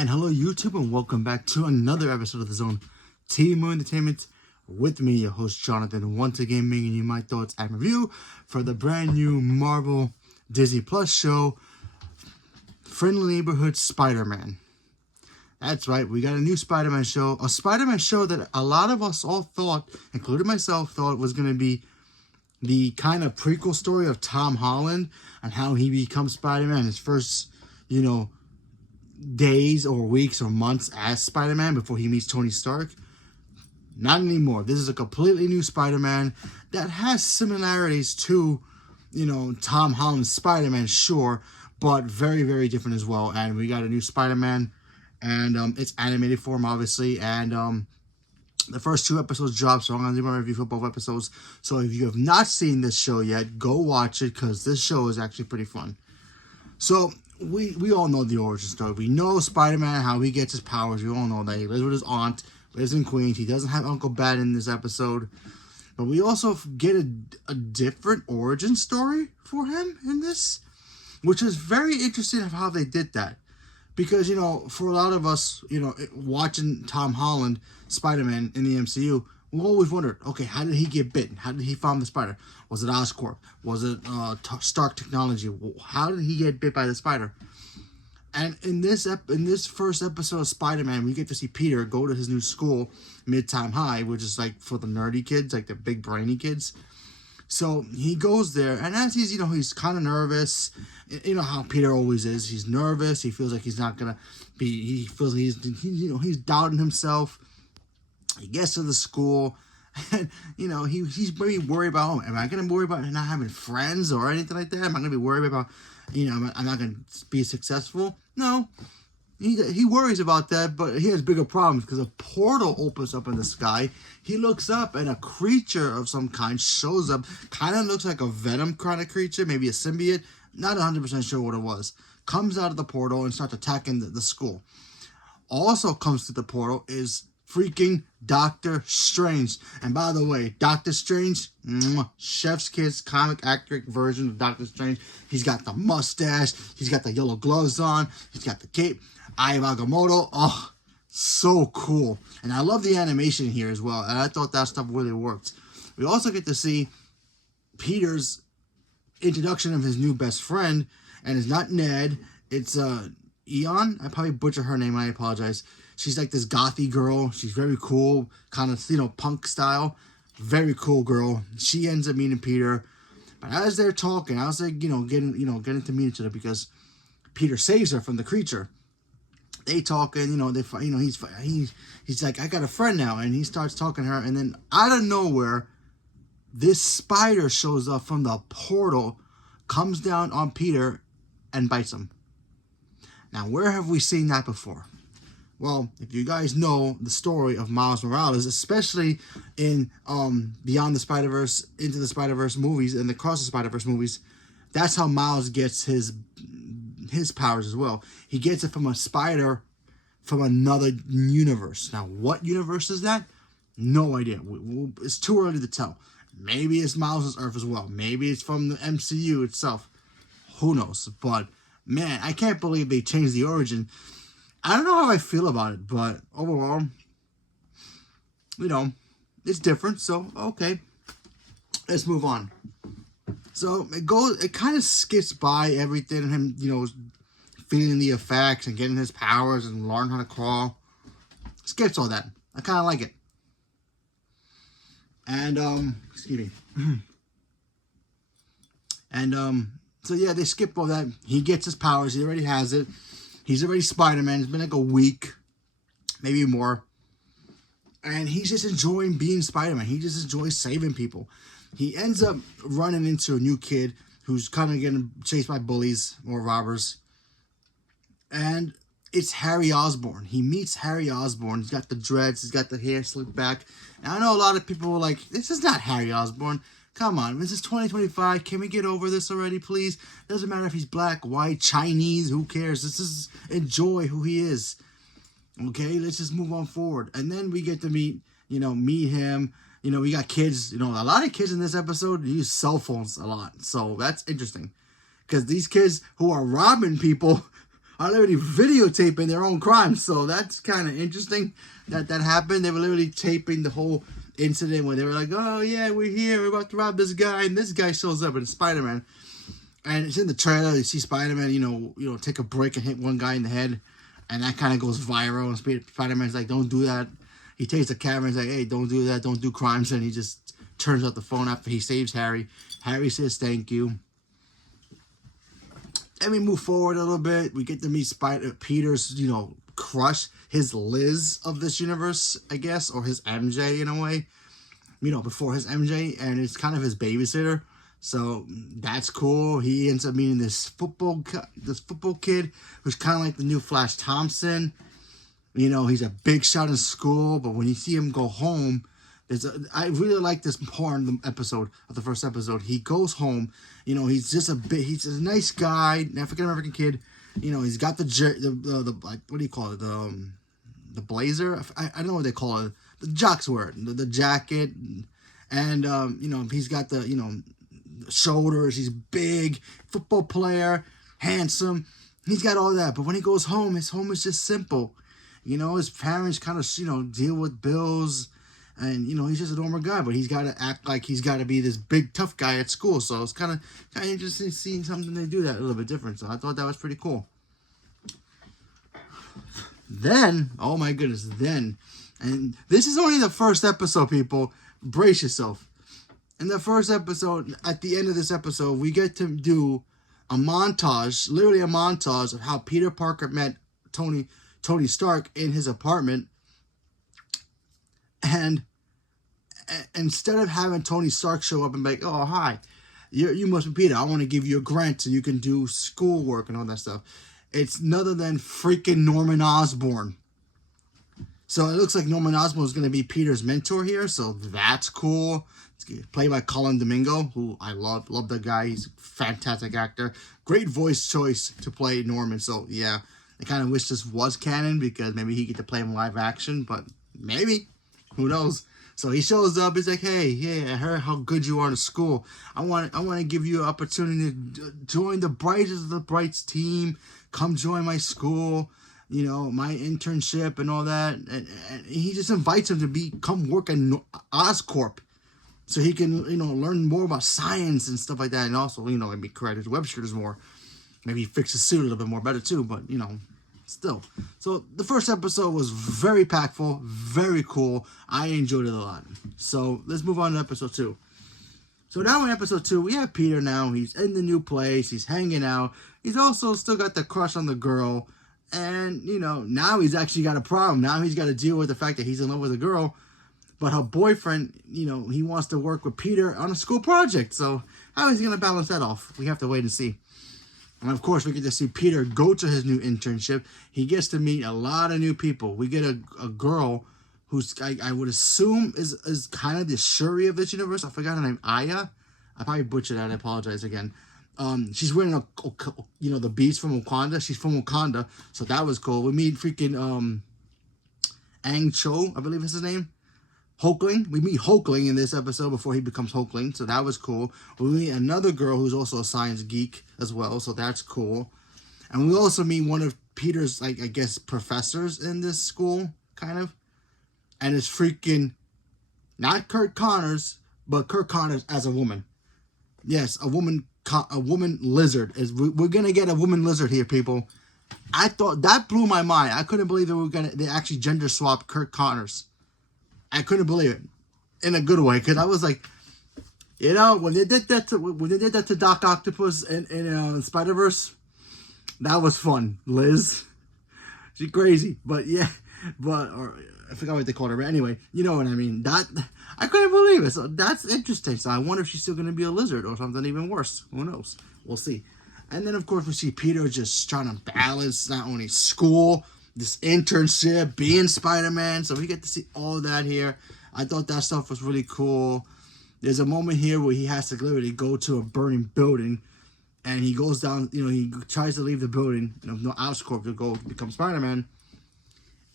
And hello YouTube, and welcome back to another episode of The Zone Team Entertainment with me, your host Jonathan, once again bringing you my thoughts and review for the brand new Marvel Disney Plus show, Friendly Neighborhood Spider-Man. That's right, we got a new Spider-Man show, a Spider-Man show that a lot of us all thought, including myself, thought was going to be the kind of prequel story of Tom Holland and how he becomes Spider-Man, his first, days or weeks or months as Spider-Man before he meets Tony Stark. Not anymore. This is a completely new Spider-Man that has similarities to, Tom Holland's Spider-Man, sure, but very, very different as well. And we got a new Spider-Man, and it's animated form, obviously, and the first 2 episodes dropped, so I'm going to do my review for both episodes. So if you have not seen this show yet, go watch it, because this show is actually pretty fun. So we all know the origin story. We know Spider-Man, how he gets his powers. We all know that he lives with his aunt, lives in Queens. He doesn't have Uncle Ben in this episode. But we also get a different origin story for him in this, which is very interesting of how they did that. Because, for a lot of us, watching Tom Holland, Spider-Man in the MCU, we always wondered, okay, how did he get bitten? How did he find the spider? Was it Oscorp? Was it Stark Technology? How did he get bit by the spider? And in this first episode of Spider-Man, we get to see Peter go to his new school, Midtime High, which is like for the nerdy kids, like the big brainy kids. So he goes there, and as he's, he's kind of nervous. You know how Peter always is. He's nervous. He feels like he's not gonna be. He feels he's doubting himself. He gets to the school, and he's maybe worried about, am I gonna worry about not having friends or anything like that? Am I gonna be worried about, I'm not gonna be successful? No. He worries about that, but he has bigger problems because a portal opens up in the sky. He looks up, and a creature of some kind shows up. Kind of looks like a Venom kind of creature, maybe a symbiote. Not 100% sure what it was. Comes out of the portal and starts attacking the school. Also comes to the portal is freaking Doctor Strange. And by the way, Doctor Strange, chef's kiss, comic accurate version of Doctor Strange. He's got the mustache. He's got the yellow gloves on. He's got the cape. Ai Agamotto. Oh, so cool. And I love the animation here as well. And I thought that stuff really worked. We also get to see Peter's introduction of his new best friend. And it's not Ned. It's E1. I probably butchered her name. I apologize. She's like this gothy girl. She's very cool, kind of, punk style. Very cool girl. She ends up meeting Peter. But as they're talking, I was like, getting to meet each other because Peter saves her from the creature. They talking, he's like, I got a friend now, and he starts talking to her, and then out of nowhere, this spider shows up from the portal, comes down on Peter, and bites him. Now, where have we seen that before? Well, if you guys know the story of Miles Morales, especially in Beyond the Spider-Verse, Into the Spider-Verse movies, and the Across the Spider-Verse movies, that's how Miles gets his powers as well. He gets it from a spider from another universe. Now, what universe is that? No idea. It's too early to tell. Maybe it's Miles' Earth as well. Maybe it's from the MCU itself. Who knows? But, man, I can't believe they changed the origin. I don't know how I feel about it, but overall, it's different, so okay. Let's move on. So it kind of skips by everything, him, feeling the effects and getting his powers and learning how to crawl. Skips all that. I kind of like it. And, excuse me. And, so yeah, they skip all that. He gets his powers. He already has it. He's already Spider-Man. It's been like a week, maybe more. And he's just enjoying being Spider-Man. He just enjoys saving people. He ends up running into a new kid who's kind of getting chased by bullies or robbers. And it's Harry Osborn. He meets Harry Osborn. He's got the dreads. He's got the hair slicked back. And I know a lot of people were like, this is not Harry Osborn. Come on, this is 2025. Can we get over this already, please? Doesn't matter if he's black, white, Chinese. Who cares? Let's just enjoy who he is. Okay, let's just move on forward. And then we get to meet him. We got kids. A lot of kids in this episode use cell phones a lot. So that's interesting. Because these kids who are robbing people are literally videotaping their own crimes. So that's kind of interesting that happened. They were literally taping the whole incident where they were like, oh yeah, we're here, we're about to rob this guy, and this guy shows up, and it's Spider-Man. And it's in the trailer. You see Spider-Man, you know, take a break and hit one guy in the head, and that kind of goes viral. And Spider-Man's like, don't do that. He takes the camera and he's like, hey, don't do that, don't do crimes. And he just turns out the phone after he saves Harry. Harry says thank you. And we move forward a little bit. We get to meet Peter's, you know, crush, his Liz of this universe, I guess, or his MJ in a way. You know, before his MJ, and it's kind of his babysitter. So that's cool. He ends up meeting this football kid who's kind of like the new Flash Thompson. You know, he's a big shot in school, but when you see him go home, I really like this part of the first episode. He goes home. You know, he's a nice guy, African American kid. You know, he's got the what do you call it? The blazer. I don't know what they call it. The jocks wear it. The jacket, and you know, he's got the, you know, shoulders. He's big, football player, handsome. He's got all that. But when he goes home, his home is just simple. You know, his parents kind of, you know, deal with bills, and you know, he's just a normal guy. But he's got to act like he's got to be this big tough guy at school. So it's kind of interesting seeing something they do that a little bit different. So I thought that was pretty cool. Then, oh my goodness, and this is only the first episode, people. Brace yourself. In the first episode, at the end of this episode, we get to do a montage, literally a montage of how Peter Parker met Tony Stark in his apartment. And instead of having Tony Stark show up and be like, oh, hi, you must be Peter. I want to give you a grant so you can do schoolwork and all that stuff. It's none other than freaking Norman Osborn. So it looks like Norman Osborn is going to be Peter's mentor here. So that's cool. It's played by Colin Domingo, who I love. Love that guy. He's a fantastic actor. Great voice choice to play Norman. So yeah, I kind of wish this was canon because maybe he get to play him live action. But maybe. Who knows? So he shows up. He's like, hey, yeah, I heard how good you are in school. I want to give you an opportunity to join the brightest of the brights team. Come join my school. You know, my internship and all that. And he just invites him to come work at Oscorp. So he can, you know, learn more about science and stuff like that. And also, you know, maybe correct his web shooters more. Maybe fix his suit a little bit more better too. But, you know, still. So the first episode was very impactful, very cool. I enjoyed it a lot. So let's move on to episode 2. So now in episode 2, we have Peter now. He's in the new place. He's hanging out. He's also still got the crush on the girl. And, you know, now he's actually got a problem. Now he's got to deal with the fact that he's in love with a girl. But her boyfriend, you know, he wants to work with Peter on a school project. So how is he going to balance that off? We have to wait and see. And, of course, we get to see Peter go to his new internship. He gets to meet a lot of new people. We get a girl who's, I would assume, is kind of the Shuri of this universe. I forgot her name. Aya? I probably butchered that. I apologize again. She's wearing the beast from Wakanda. She's from Wakanda, so that was cool. We meet freaking Ang Cho, I believe is his name. Hulkling. We meet Hulkling in this episode before he becomes Hulkling, so that was cool. We meet another girl who's also a science geek as well, so that's cool. And we also meet one of Peter's, like, I guess, professors in this school, kind of. And it's freaking not Kurt Connors, but Kurt Connors as a woman. Yes, a woman lizard. We're gonna get a woman lizard here, people. I thought that blew my mind. I couldn't believe they actually gender swapped Kurt Connors. I couldn't believe it in a good way, because I was like, you know, when they did that to Doc Octopus in Spider-Verse, that was fun. Liz, she's crazy, but yeah, or I forgot what they called her. But anyway, you know what I mean. That I couldn't believe it. So that's interesting. So I wonder if she's still going to be a lizard or something even worse. Who knows? We'll see. And then, of course, we see Peter just trying to balance not only school, this internship, being Spider-Man. So we get to see all of that here. I thought that stuff was really cool. There's a moment here where he has to literally go to a burning building. And he goes down, you know, he tries to leave the building, you know, no Oscorp to go become Spider-Man.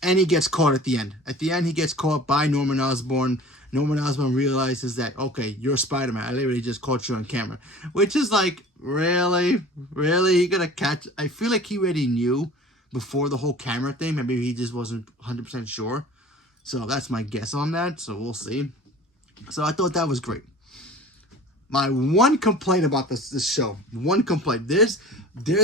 And he gets caught at the end. At the end, he gets caught by Norman Osborn. Norman Osborn realizes that, okay, you're Spider-Man. I literally just caught you on camera. Which is like, really? Really? You gonna catch... I feel like he already knew before the whole camera thing. Maybe he just wasn't 100% sure. So that's my guess on that. So we'll see. So I thought that was great. My one complaint about this show. One complaint. There's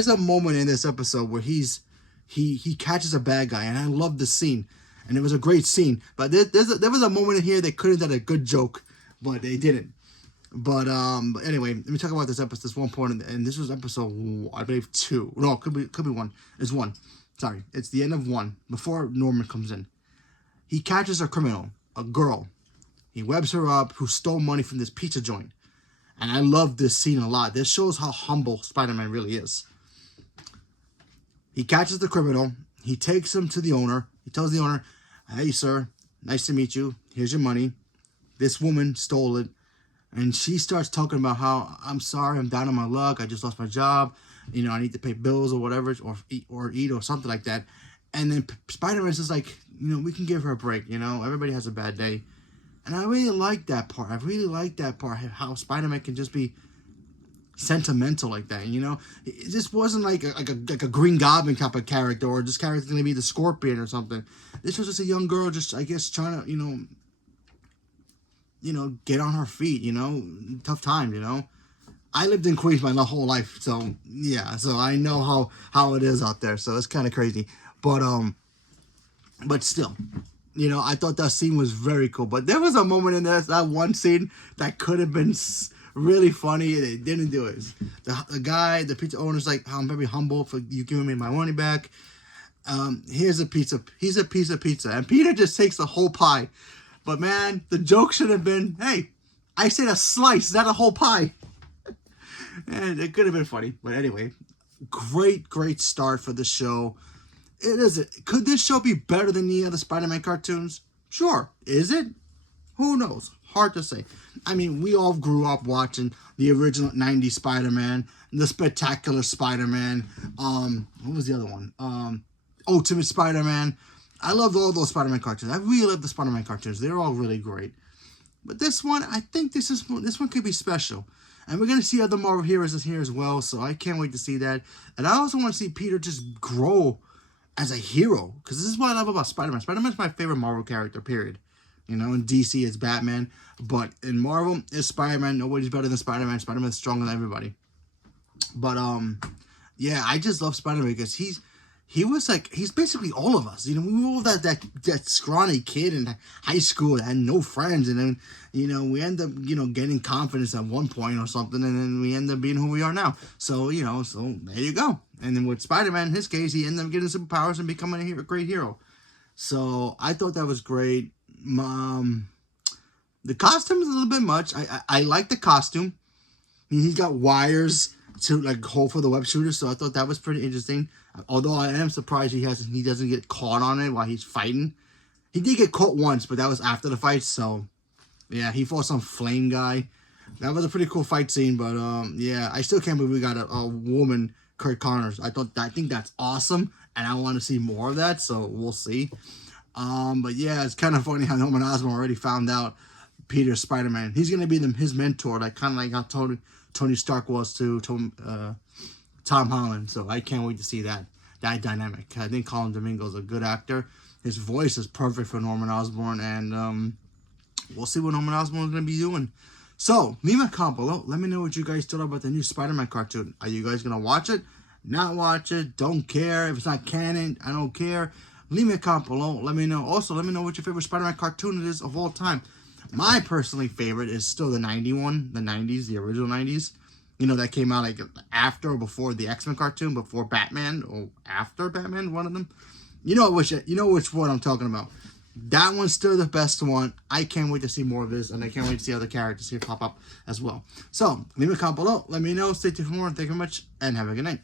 a moment in this episode where he catches a bad guy, and I love the scene, and it was a great scene. But there was a moment in here they could have done a good joke, but they didn't. But anyway, let me talk about this episode. This one point, and this was episode, I believe, 2. No, it could be 1. It's 1. Sorry, it's the end of 1 before Norman comes in. He catches a criminal, a girl. He webs her up who stole money from this pizza joint, and I love this scene a lot. This shows how humble Spider-Man really is. He catches the criminal. He takes him to the owner. He tells the owner, hey, sir, nice to meet you. Here's your money. This woman stole it. And she starts talking about how, I'm sorry, I'm down on my luck. I just lost my job. You know, I need to pay bills or whatever, or eat or something like that. And then Spider-Man's just like, you know, we can give her a break. You know, everybody has a bad day. And I really like that part. I really like that part, how Spider-Man can just be sentimental like that, you know. It just wasn't like a Green Goblin type of character, or this character's gonna be the Scorpion or something. This was just a young girl, just I guess trying to, you know, get on her feet, you know, tough time, you know. I lived in Queens my whole life, so yeah, so I know how it is out there. So it's kind of crazy, but still, you know, I thought that scene was very cool. But there was a moment in that one scene that could have been really funny. They didn't do it. The guy, the pizza owner's like, I'm very humble for you giving me my money back. Here's a pizza. He's a piece of pizza. And Peter just takes the whole pie. But man, the joke should have been, hey, I said a slice, not a whole pie. And it could have been funny. But anyway, great start for the show. It is. Could this show be better than the other Spider-Man cartoons? Sure. Is it? Who knows? Hard to say. I mean, we all grew up watching the original 90s Spider-Man, the Spectacular Spider-Man, what was the other one? Ultimate Spider-Man. I loved all those Spider-Man cartoons. I really love the Spider-Man cartoons. They're all really great. But this one, I think this one could be special. And we're going to see other Marvel heroes here as well, so I can't wait to see that. And I also want to see Peter just grow as a hero, because this is what I love about Spider-Man. Spider-Man's my favorite Marvel character, period. You know, in DC, it's Batman. But in Marvel, it's Spider-Man. Nobody's better than Spider-Man. Spider-Man's stronger than everybody. But, yeah, I just love Spider-Man because he's basically all of us. You know, we were all that scrawny kid in high school that had no friends. And then, you know, we end up, you know, getting confidence at one point or something. And then we end up being who we are now. So, you know, so there you go. And then with Spider-Man, in his case, he ended up getting superpowers and becoming a great hero. So I thought that was great. The costume is a little bit much. I like the costume. I mean, he's got wires to like hold for the web shooter, so I thought that was pretty interesting. Although I am surprised he doesn't get caught on it while he's fighting. He did get caught once, but that was after the fight. So yeah, he fought some flame guy. That was a pretty cool fight scene. But yeah, I still can't believe we got a woman, Kurt Connors. I think that's awesome, and I want to see more of that. So we'll see. But yeah, it's kind of funny how Norman Osborn already found out Peter's Spider-Man. He's gonna be his mentor, like kind of like how Tony Stark was to Tom Holland. So I can't wait to see that dynamic. I think Colin Domingo's a good actor. His voice is perfect for Norman Osborn, and we'll see what Norman Osborn is gonna be doing. So leave a comment below. Let me know what you guys thought about the new Spider-Man cartoon. Are you guys gonna watch it? Not watch it? Don't care if it's not canon. I don't care. Leave me a comment below. Let me know. Also, let me know what your favorite Spider-Man cartoon is of all time. My personally favorite is still the 91, the 90s, the original 90s. You know, that came out like after or before the X-Men cartoon, before Batman, or after Batman, one of them. You know which one I'm talking about. That one's still the best one. I can't wait to see more of this, and I can't wait to see other characters here pop up as well. So, leave me a comment below. Let me know. Stay tuned for more. Thank you very much, and have a good night.